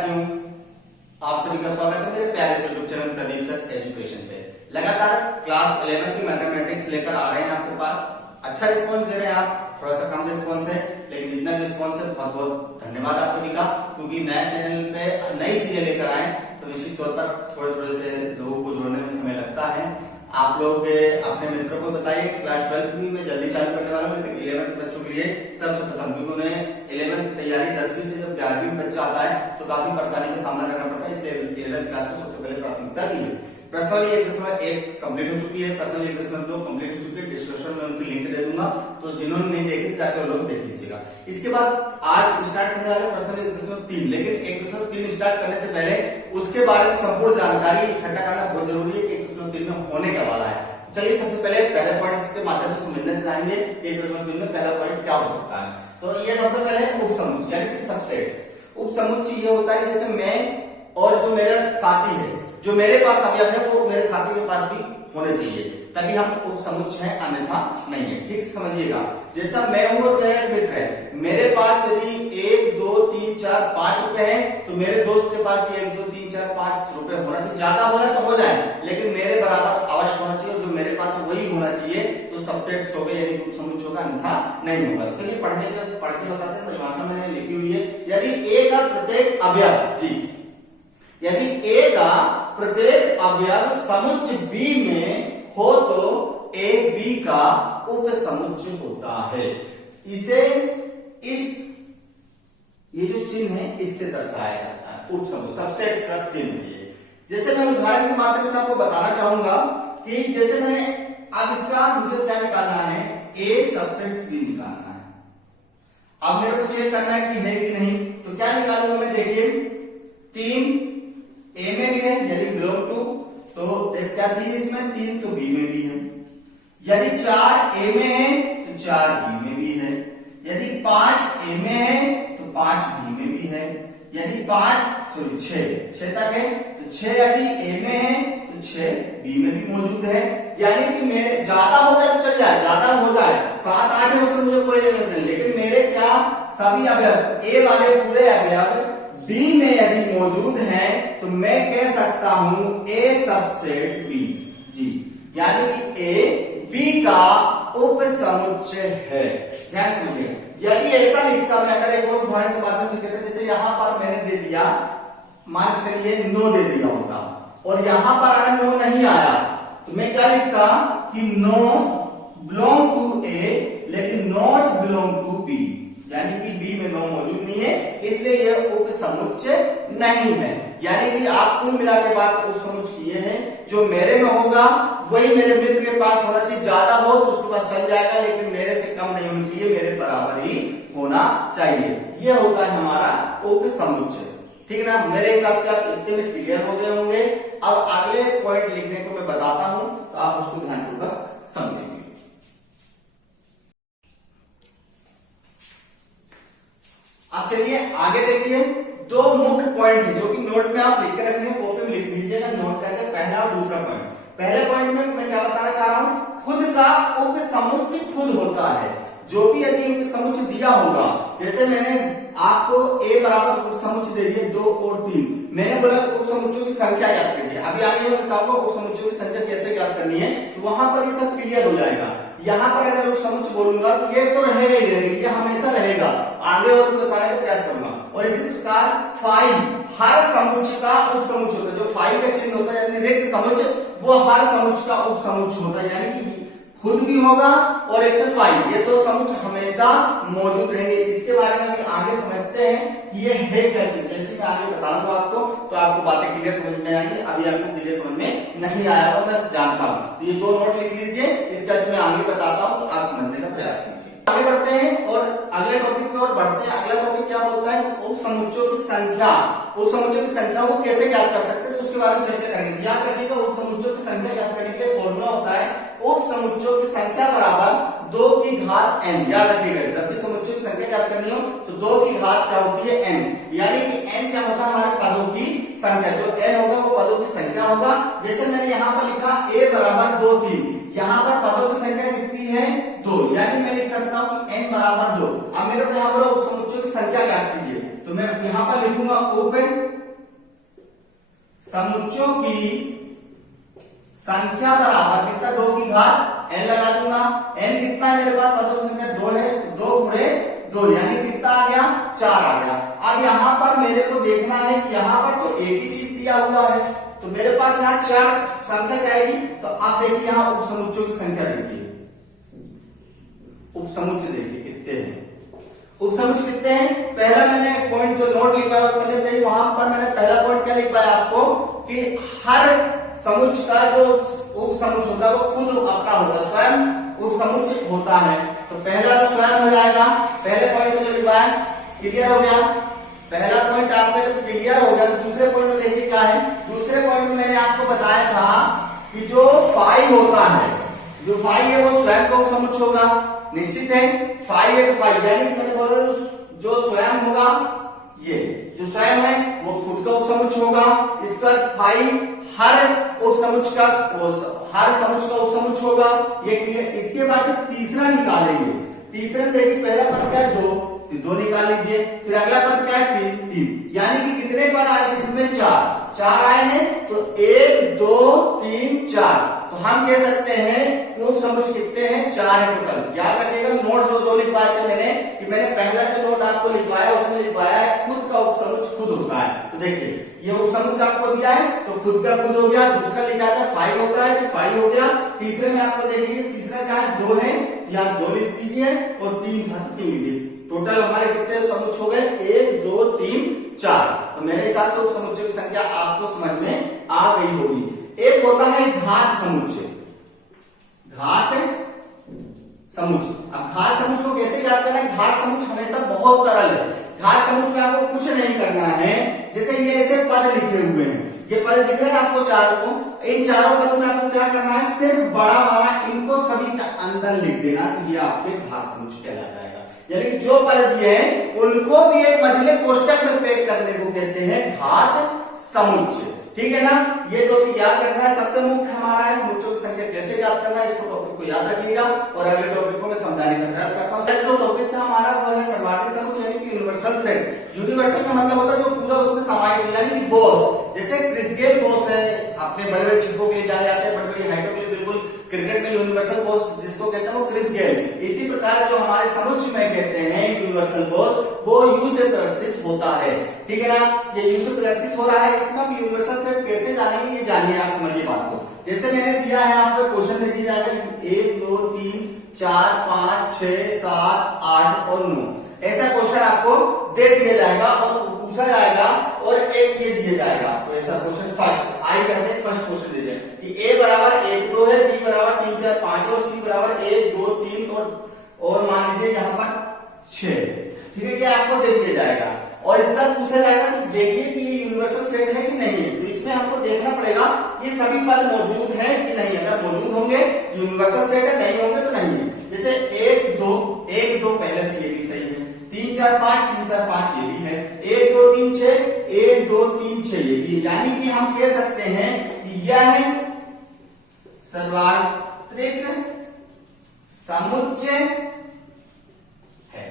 विद्यार्थियों, आप सभी का स्वागत है मेरे प्यारे से YouTube channel Pradeep sir education पे। लगातार क्लास 11 की मैथमेटिक्स लेकर आ रहे हैं आपके पास। अच्छा रिस्पॉन्स दे रहे हैं आप, थोड़ा सा कम रिस्पॉन्स है लेकिन जितना रिस्पॉन्स है बहुत बहुत धन्यवाद आप सभी का, क्योंकि नए चैनल पे नई चीजें लेकर आए तो निश्चित तौर पर थोड़े थोड़े से लोगों को जोड़ने में समय लगता है। आप लोग अपने मित्रों को बताइए। क्लास 12 भी मैं जल्दी चालू करने वाला हूँ, लेकिन 11th बच्चों के लिए सबसे प्रथम, क्योंकि उन्हें 11th तैयारी 10वीं से जब 11वीं में बच्चा आता है तो काफी परेशानी का सामना करना पड़ता है, इसलिए 11th क्लास को सबसे पहले प्राथमिकता दी है। पर्सनली 1.1 कंप्लीट हो चुकी है, पर्सनली 1.2 कंप्लीट हो चुकी है। डिस्क्रिप्शन में उनकी लिंक दे दूंगा, तो जिन्होंने नहीं देखी जाकर लोग देख लीजिएगा। इसके बाद आज स्टार्ट करने वाले पर्सनली 1.3, लेकिन 1.3 स्टार्ट करने से पहले उसके बारे में संपूर्ण जानकारी इकट्ठा करना बहुत जरूरी है कि 1.3 में होने का वाला है। चलिए सबसे पहले पॉइंट्स के माध्यम से समझने जाएंगे 1.3 में पहला पॉइंट क्या हो सकता है। तो ये सबसे पहले उपसमुच्चय यानी कि सबसेट्स। उपसमुच्चय ये होता है जैसे मैं और जो मेरा साथी है, जो मेरे पास अवयव है वो मेरे साथी के पास भी होने चाहिए, तभी हम उपसमुच्चय हैं, अन्यथा नहीं है। ठीक समझिएगा। जैसा मैं हूं और मेरा एक मित्र है, मेरे पास यदि 1 2 3 4 5 रुपए है तो मेरे दोस्त के पास भी 1 2 3 4 5 रुपए होना चाहिए। ज्यादा हो जाए तो हो जाए, लेकिन मेरे बराबर अवश्य होना चाहिए, जो मेरे पास वही होना चाहिए। तो सबसेट्स हो गए यानी उपसमुच्चय का, अन्यथा नहीं होगा। तो ये पढ़ते बताते हैं, परिभाषा मैंने लिखी हुई है। यदि ए का प्रत्येक अवयव जी, यदि ए का प्रत्येक अवयव समुच्चय बी में हो तो ए बी का उपसमुच्चय होता है। इसे इस ये जो चिन्ह है इससे दर्शाया जाता है, उपसमुच्चय सबसेट्स का चिन्ह है। जैसे मैं उदाहरण के माध्यम से आपको बताना चाहूंगा कि जैसे मैंने अब इसका मुझे क्या निकालना है, ए सबसेट्स बी निकालना है। अब मेरे को चेक करना है कि है कि नहीं, तो क्या निकालूंगा मैं, देखिए 3 ए में भी है यदि बिलोंग टू, तो क्या 3 इसमें 3 तो बी में भी है। यदि 4 ए में है तो 4 बी में भी है। यदि 5 ए में है तो 5 बी में भी है। यदि 6 तक है तो 6 यदि ए में है तो 6 बी में भी मौजूद है। यानी कि मेरे ज्यादा हो जाए तो चल जाए, ज्यादा हो जाए 7 8 है उसमें मुझे कोई जरूरत नहीं, लेकिन मेरे क्या सभी अवयव ए वाले पूरे अवयव बी में यदि मौजूद है तो मैं कह सकता हूं ए सबसेट बी जी, यानी कि ए बी का उपसमुच्चय है। ध्यान समझिए, यदि ऐसा लिखता मैं, अगर एक और उदाहरण के माध्यम से कहते, जैसे यहां पर मैंने दे दिया, मान चलिए 9 दे दिया होता और यहां पर अगर 9 नहीं आया तो मैं क्या लिखता कि 9 बिलोंग टू ए लेकिन नॉट बिलोंग टू बी, यानी कि बी में 9 मौजूद नहीं है, इसलिए यह उपसमुच्चय नहीं है। यानी कि आप कुल मिला के बात उपसमुच्चय ये है, जो मेरे में होगा वही मेरे मित्र के पास होना चाहिए। ज्यादा हो तो उसके पास चल जाएगा, लेकिन मेरे से कम नहीं होना चाहिए, मेरे बराबर ही होना चाहिए। यह होता है हमारा उपसमुच्चय। ठीक है ना, मेरे हिसाब से आप इतने में क्लियर हो गए होंगे। अब अगले पॉइंट लिखने को मैं बताता हूं तो आप उसको ध्यानपूर्वक समझेंगे। अब चलिए आगे देखिए, 2 मुख्य पॉइंट है जो कि नोट में आप लिख के रखेंगे, कॉपी में लिख लीजिएगा नोट करके, पहला और दूसरा पॉइंट। पहले पॉइंट में मैं क्या बताना चाह रहा हूं, खुद का उपसमुच्चय खुद होता है। जो भी यदि उपसमुच्चय दिया होगा, जैसे मैंने आपको ए बराबर उपसमुच्चय दे दिए 2 और 3, मैंने बोला उपसमुच्चयों की संख्या ज्ञात करिए। अभी आगे मैं बताऊंगा उपसमुच्चयों की संख्या कैसे ज्ञात करनी है, तो वहां पर ये सब क्लियर हो जाएगा। यहाँ पर अगर उपसमुच्चय बोलूंगा तो ये तो रहेगा ही रहेगा, ये हमेशा रहेगा, आगे और भी बताने का प्रयास करूंगा। और इसी प्रकार 5 हर समुच्चय का उपसमुच्चय होता है। जो 5 का चिन्ह होता है यानी रिक्त समुच्चय, वो हर समुच्चय का उपसमुच्चय होता है, यानी कि खुद भी होगा और एक तो 5, ये 2 समुच्चय हमेशा मौजूद रहेंगे। इसके बारे में भी आगे समझते हैं कि ये है क्या चीज। जैसे मैं आगे बताऊंगा आपको तो आपको बातें क्लियर समझ में आएंगी। अभी आपको क्लियर समझ में नहीं आया तो मैं जानता हूं, तो ये 2 नोट लिख लीजिए, इसका मैं आगे बताता हूं तो आप समझने का प्रयास कीजिए। आगे बढ़ते हैं और अगले टॉपिक की ओर बढ़ते हैं। अगला टॉपिक क्या बोलता है, उपसमुच्चयों की संख्या। उपसमुच्चयों की संख्या को कैसे ज्ञात कर सकते हैं तो उसके बारे में चर्चा करेंगे। याद रखिएगा, उपसमुच्चयों की संख्या ज्ञात करने के लिए फॉर्मूला होता है उपसमुच्चयों की संख्या बराबर 2 की घात n। याद रखिएगा, जब भी समुच्चयों की संख्या ज्ञात करनी हो तो 2 की घात क्या होती है, n। यानी कि n क्या होता है, हमारे पदों की संख्या। जो n होगा वो पदों की संख्या होगा। जैसे मैंने यहाँ पर लिखा a बराबर 2 3, यहाँ पर पदों की संख्या कितनी है, 2, यानी मैं लिख सकता हूँ कि n बराबर 2। अब मेरे को यहाँ पर उपसमुच्चयों की संख्या ज्ञात कीजिए, तो मैं यहाँ पर लिखूंगा ओपन समुच्चों की संख्या बराबर कितना, 2 की घात n लगा दूंगा। n कितना है मेरे पास, पदों की संख्या 2 है, 2 गुणे 2 यानी कितना आ गया, 4 आ गया। अब यहाँ पर मेरे को देखना है कि यहाँ पर तो एक ही चीज दिया हुआ है, तो मेरे पास यहाँ 4 संख्या जाएगी। तो आप देखिए यहाँ उपसमुच्चों की संख्या देखिए, उपसमुच्चय देखिए कितने हैं, उपसमुच्चय कितने हैं। पहला मैंने पॉइंट जो नोट लिखा है उसमें देखिए, वहां पर मैंने पहला पॉइंट क्या लिखा है आपको कि हर समुच्चय का जो उपसमुच्चय होता है वो खुद अपना होता है, स्वयं उपसमुच्चय होता है। तो पहला तो स्वयं हो जाएगा, पहले पॉइंट में जो लिखा है क्लियर हो गया, पहला पॉइंट आपका क्लियर हो गया। तो दूसरे पॉइंट में देखिए क्या है, दूसरे पॉइंट में मैंने आपको बताया था कि जो फाई होता है, जो फाई है वो स्वयं का उपसमुच्चय होगा, निश्चित है। फाई है तो फाई यानी मैंने बोला जो स्वयं होगा, ये जो स्वयं है वो खुद का उपसमुच्चय होगा। इसके बाद फाई हर उपसमुच्चय का, हर समुच्चय का उपसमुच्चय होगा, ये क्लियर। इसके बाद तीसरा निकालेंगे, तीसरे में देखिए पहला पद क्या है, 2 निकाल लीजिए, फिर अगला पद क्या है, 3 यानी कि कितने पद आए थे इसमें, 4 आए हैं। तो 1 2 3 4, तो हम कह सकते हैं कि उपसमुच्चय कितने हैं, 4 है टोटल। याद रखिएगा नोट जो 2 लिखवाए थे मैंने, कि मैंने पहला जो नोट आपको लिखवाया उसमें लिखवाया है खुद का उपसमुच्चय खुद होता है। तो देखिए ये उपसमुच्चय आपको दिया है तो खुद का खुद हो गया, दूसरा लिखा था 5 होता है तो 5 हो गया। तीसरे में आपको देखिए तीसरा क्या है, 2 है, यहाँ 2 लिख दीजिए और 3 था तो 3 लीजिए। टोटल हमारे कितने समुच्चय हो गए, 1 2 3 4। तो मेरे हिसाब से उपसमुच्चय की संख्या आपको समझ में आ गई होगी। एक होता है घात समुच्चय, घात समुच्चय। अब घात समुच्चय को कैसे याद करना है, घात समुच्चय हमेशा बहुत सरल है। घात समुच्चय में आपको कुछ नहीं करना है, जैसे ये ऐसे पद लिखे हुए हैं, ये पद दिख रहे हैं आपको चारों को, इन चारों पदों में आपको क्या करना है, सिर्फ बड़ा वाला इनको सभी का अंदर लिख देना, तो ये आपके घात समुच्चय कहला जाएगा। यानी कि जो पद दिए हैं उनको भी एक मझले कोष्टक में पैक करने को कहते हैं घात समुच्चय। ठीक है ना, ये टॉपिक याद रखना है, सबसे मुख्य हमारा है समुच्चयों की संख्या कैसे याद करना है, इसको टॉपिक को याद रखिएगा। और अगले टॉपिक को मैं समझाने का प्रयास करता हूँ। जो टॉपिक था हमारा वो है सर्वाधिक समुच्चय यानी कि यूनिवर्सल सेट। यूनिवर्सल का मतलब होता है जो पूरा उसमें समाहित यानी कि बॉस, जैसे क्रिस बॉस है, अपने बड़े बड़े छिपकों के लिए जाने जाते हैं, बड़ी बड़ी हाइटों के लिए, बिल्कुल क्रिकेट में यूनिवर्सल बॉस जिसको कहते हैं वो क्रिस गेल। इसी प्रकार जो हमारे समुच्चय में कहते हैं यूनिवर्सल बॉस, वो यू से प्रदर्शित होता है। ठीक है ना, ये यू से प्रदर्शित हो रहा है। इसमें हम यूनिवर्सल सेट कैसे जानेंगे, ये जानिए आप समझिए बात को। जैसे मैंने दिया है आपको क्वेश्चन दे दिया जाएगा 1 2 3 4 5 6 7 8 और 9, ऐसा क्वेश्चन आपको दे दिया जाएगा और पूछा जाएगा और एक ये दिया जाएगा। तो ऐसा क्वेश्चन फर्स्ट आई करते हैं, फर्स्ट क्वेश्चन दे दें कि a बराबर 1 2 है, b बराबर 3 4 5 और c बराबर 1 2 3 और मान लीजिए यहाँ पर 6। ठीक है, ये आपको दे दिया जाएगा और इसका पूछा जाएगा कि देखिए कि ये यूनिवर्सल सेट है कि नहीं है। तो इसमें हमको देखना पड़ेगा ये सभी पद मौजूद हैं कि नहीं। अगर मौजूद होंगे यूनिवर्सल सेट है, नहीं होंगे तो नहीं है। जैसे 1 2 पहले से ये भी सही है, 3 4 5 3 4 5 ये भी है, 1 2 3 6 1 2 3 6 ये भी है। यानी कि हम कह सकते हैं कि यह सर्वाधिक समुच्चय है।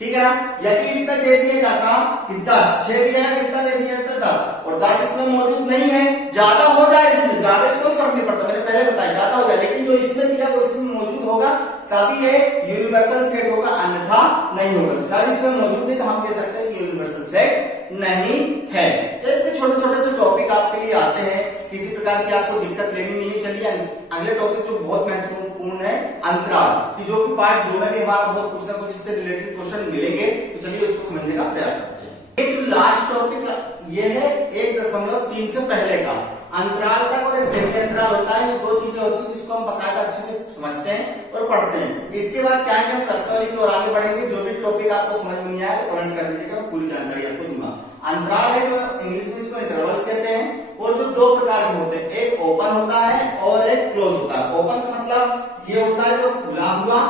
ठीक है ना, यदि इसमें दे दिया जाता कि 10, 6 दिया है, कितना दे दिया जाता 10, और 10 इसमें मौजूद नहीं है, ज्यादा हो जाए इसमें, ज्यादा से कोई फर्क नहीं पड़ता, मैंने पहले बताया ज्यादा हो जाए, लेकिन जो इसमें दिया वो इसमें मौजूद होगा तभी ये यूनिवर्सल सेट होगा, अन्यथा नहीं होगा। अगर इसमें मौजूद है तो हम कह सकते हैं कि यूनिवर्सल सेट नहीं है। इतने छोटे छोटे से टॉपिक आपके लिए आते हैं, किसी प्रकार की आपको दिक्कत लेनी नहीं है। चलिए अगले टॉपिक जो बहुत महत्वपूर्ण है, अंतराल, कि जो कि पार्ट 2 में भी हमारा बहुत कुछ ना कुछ इससे रिलेटेड क्वेश्चन मिलेंगे। तो चलिए उसको समझने का प्रयास करते हैं। एक लास्ट टॉपिक ये है 1.3 से पहले का अंतराल तक और एक सेमी अंतराल होता है। ये 2 चीजें होती है जिसको हम बकायदा अच्छे से समझते हैं और पढ़ते हैं। इसके बाद क्या क्या प्रश्नावली की ओर आगे बढ़ेंगे। जो भी टॉपिक आपको समझ में नहीं आया तो कमेंट्स कर दीजिएगा, पूरी जानकारी आपको दूंगा। अंतराल है जो इंग्लिश में इसको इंटरवल्स कहते हैं, और जो 2 प्रकार के होते हैं, एक ओपन होता है और एक क्लोज होता है। ओपन का मतलब ये होता है जो खुला हुआ,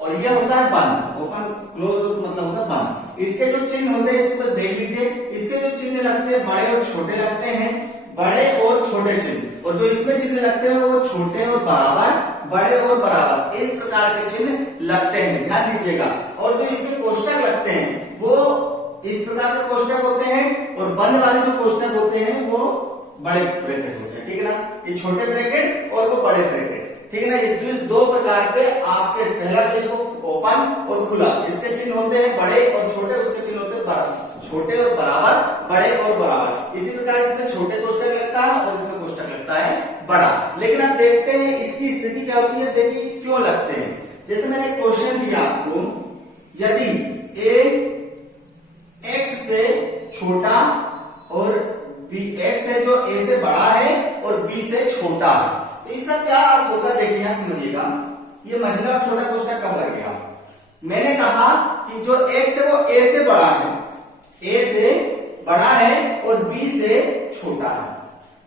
और ये होता है बंद। ओपन क्लोज मतलब होता है बंद। इसके जो चिन्ह होते हैं इसको देख लीजिए, इसके जो चिन्ह लगते हैं बड़े और छोटे लगते हैं, बड़े और छोटे चिन्ह, और जो इसमें चिन्ह लगते हैं वो छोटे और बराबर, बड़े और बराबर, इस प्रकार के चिन्ह लगते हैं, ध्यान दीजिएगा। और जो इसके कोष्टक लगते हैं वो इस प्रकार के जो कोष्टक होते हैं और बंद वाले जो कोष्टक होते हैं वो बड़े ब्रैकेट होते हैं, ठीक है ना। ये छोटे ब्रैकेट और वो बड़े ब्रैकेट, ठीक है ना। ये दो प्रकार के आपके पहला केस को ओपन और खुला, इसके चिन्ह होते हैं बड़े और छोटे, उसके चिन्ह होते हैं बराबर, छोटे और बराबर, बड़े और बराबर। इसी प्रकार इसमें छोटे कोष्टक लगता है और इसमें कोष्टक लगता है बड़ा। लेकिन अब देखते हैं इसकी स्थिति क्या होती है, देखिए क्यों लगते हैं। जैसे मैंने क्वेश्चन दिया आपको, यदि a x से छोटा और b x है जो a से बड़ा है और b से छोटा है, तो इसका क्या अर्थ होगा देखिए, यहां समझिएगा। ये मझला और छोटा कोष्टक कब लगेगा। मैंने कहा कि जो x है वो a से बड़ा है, a से बड़ा है और b से छोटा है।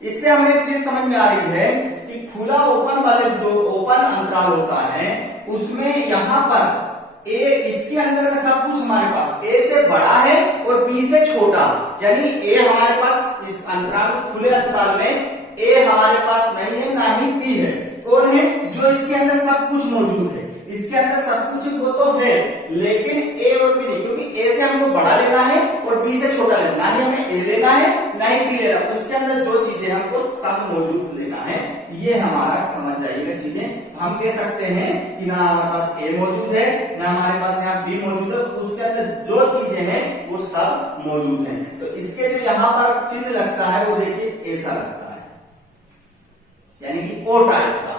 इससे हमें एक चीज समझ में आ रही है कि खुला ओपन वाले जो ओपन अंतराल होता है उसमें यहां पर a, इसके अंदर का सब कुछ हमारे पास a से बड़ा है और b से छोटा, यानी a हमारे पास इस अंतराल खुले अंतराल में a हमारे पास नहीं है ना ही b है। कौन है, जो इसके अंदर सब कुछ मौजूद है, इसके अंदर सब कुछ वो तो है, लेकिन a और b नहीं, क्योंकि a से हमको बड़ा लेना है और b से छोटा लेना, ना ही हमें a लेना है ना ही b लेना, उसके अंदर जो चीजें हमको सब मौजूद लेना है, ये हमारा समझ जाइएगा चीजें। हम कह सकते हैं कि ना हमारे पास a मौजूद है ना हमारे पास यहाँ b मौजूद है, उसके अंदर जो चीजें हैं वो सब मौजूद हैं। तो इसके जो यहाँ पर चिन्ह लगता है वो देखिए ऐसा लगता है, यानी कि ओ टाइप का।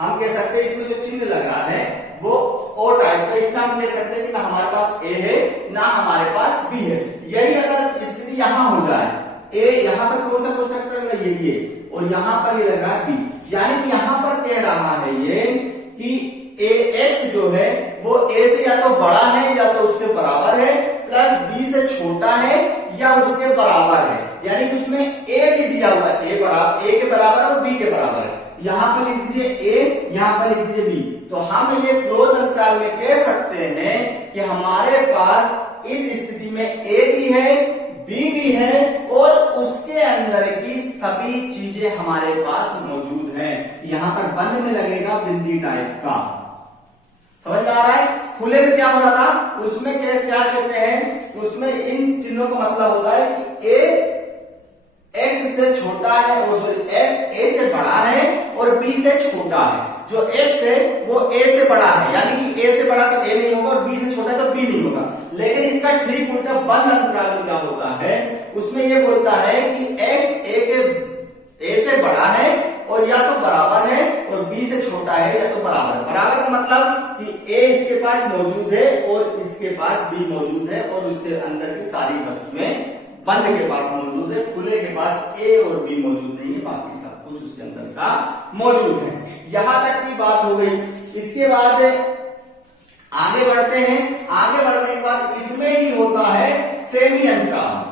हम कह सकते हैं इसमें जो चिन्ह लगा है वो ओ टाइप का, इसमें हम कह सकते हैं कि ना हमारे पास a है ना हमारे पास b है। यही अगर स्थिति यहाँ हो जाए, a यहाँ पर कौन सा कोष्टक लग रहा है, ये और यहाँ पर ये लग रहा है b, यानी कि यहाँ पर कह रहा है ये कि ax जो है वो a से या तो बड़ा है या तो उसके बराबर है, प्लस b से छोटा है या उसके बराबर है, यानी कि उसमें a भी दिया हुआ है, a के बराबर और b के बराबर है। यहाँ पर लिख दीजिए a, यहाँ पर लिख दीजिए b। तो हम ये क्लोज अंतराल में कह सकते हैं कि हमारे पास इस स्थिति में a भी है b भी है और उसके अंदर की सभी चीजें हमारे पास मौजूद हैं। यहाँ पर बंद में लगेगा बिंदी टाइप का, समझ में आ रहा है। खुले में क्या हो रहा था, उसमें क्या कहते हैं, उसमें इन चिन्हों का मतलब होता है कि a x से छोटा है, वो सॉरी x a से बड़ा है और b से छोटा है। जो x है वो a से बड़ा है, यानी कि a से बड़ा तो a नहीं होगा और b से छोटा तो b नहीं होगा। लेकिन इसका ठीक उल्टा बंद अंतराल में क्या होता है, उसमें ये बोलता है कि x a से बड़ा है और या तो बराबर है और b से छोटा है या तो बराबर। बराबर का मतलब कि a इसके पास मौजूद है और इसके पास b मौजूद है और उसके अंदर की सारी वस्तुएं बंद के पास मौजूद है, खुले के पास a और b मौजूद नहीं है, बाकी सब कुछ उसके अंदर का मौजूद है। यहां तक की बात हो गई। इसके बाद आगे बढ़ते हैं। आगे बढ़ने के बाद इसमें ही होता है सेमी अंतराल।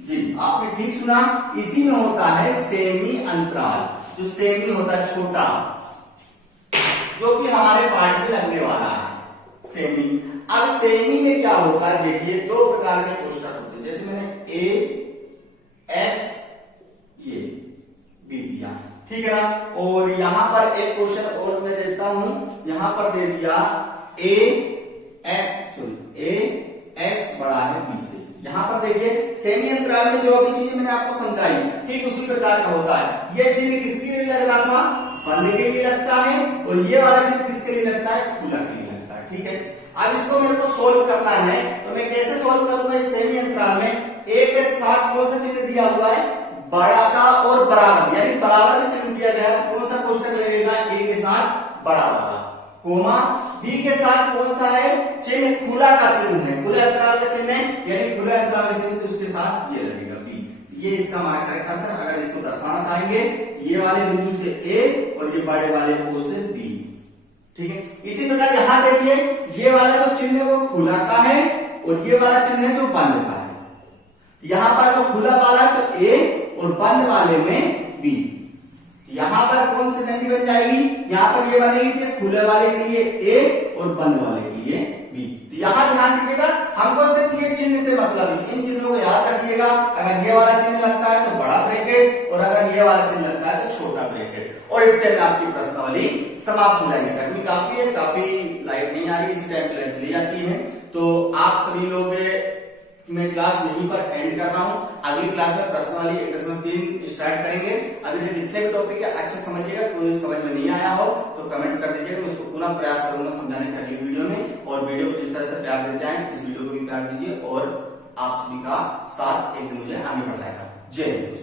जी आपने ठीक सुना, इसी में होता है सेमी अंतराल। जो सेमी होता है छोटा, जो कि हमारे पार्ट में लगने वाला है सेमी। अब सेमी में क्या होता है, देखिए दो प्रकार के कोष्टक होते हैं, जैसे मैंने a x ये b दिया, ठीक है ना। और यहां पर एक क्वेश्चन और मैं देता हूं, यहां पर दे दिया a x बड़ा है b से। यहां पर देखिए सेमी अंतराल में जो अभी चीज मैंने आपको समझाई ठीक उसी प्रकार का होता है। ये चिन्ह किसके लिए लग रहा था, बंद के लिए लगता है, और ये वाला चिन्ह किसके लिए लगता है, खुला के लिए लगता है, ठीक है। अब इसको मेरे को सोल्व करना है, तो मैं कैसे सोल्व करूंगा। इस सेमी अंतराल में a के साथ कौन सा चिन्ह दिया हुआ है, बड़ा का और बराबर, यानी बराबर का चिन्ह दिया गया है, कौन सा कोष्टक लगेगा, a के साथ बड़ा वाला, कोमा b के साथ कौन सा है चिन्ह, खुला का चिन्ह है, खुले अंतराल का चिन्ह है, यानी खुले अंतराल का चिन्ह, तो उसके साथ ये लगेगा b। ये इसका हमारा करेक्ट आंसर। अगर इसको दर्शाना चाहेंगे ये वाले बिंदु से a और ये बड़े वाले o से b, ठीक है। इसी प्रकार यहां देखिए ये वाला जो चिन्ह है वो खुला का है और ये वाला चिन्ह है जो बंद का है। यहां पर जो खुला वाला तो a और बंद वाले में b। यहां पर कौन सी डंडी बन जाएगी, यहां पर ये बनेगी कि खुले वाले के लिए a और बंद वाले के लिए b। तो यहां ध्यान दीजिएगा, हमको सिर्फ ये चिन्ह से मतलब है, इन चिन्हों को याद रखिएगा। अगर ये वाला चिन्ह लगता है तो बड़ा ब्रैकेट और अगर ये वाला चिन्ह लगता है तो छोटा ब्रैकेट। और इतने में आपकी प्रश्नावली समाप्त हो जाएगी। गर्मी काफी है, काफी लाइट नहीं आ रही, इसी टाइम लाइट चली जाती है। तो आप सभी लोग मैं क्लास यहीं पर एंड कर रहा हूँ। अगली क्लास में प्रश्न वाली 1.3 स्टार्ट करेंगे। अभी तक जितने भी टॉपिक है अच्छे समझिएगा, कोई समझ में नहीं आया हो तो कमेंट्स कर दीजिएगा, मैं उसको पुनः प्रयास करूंगा समझाने का अगली वीडियो में। और वीडियो को जिस तरह से प्यार देते हैं इस वीडियो को भी प्यार दीजिए और आप सभी का साथ एक दिन मुझे आगे बढ़ाएगा। जय हिंद।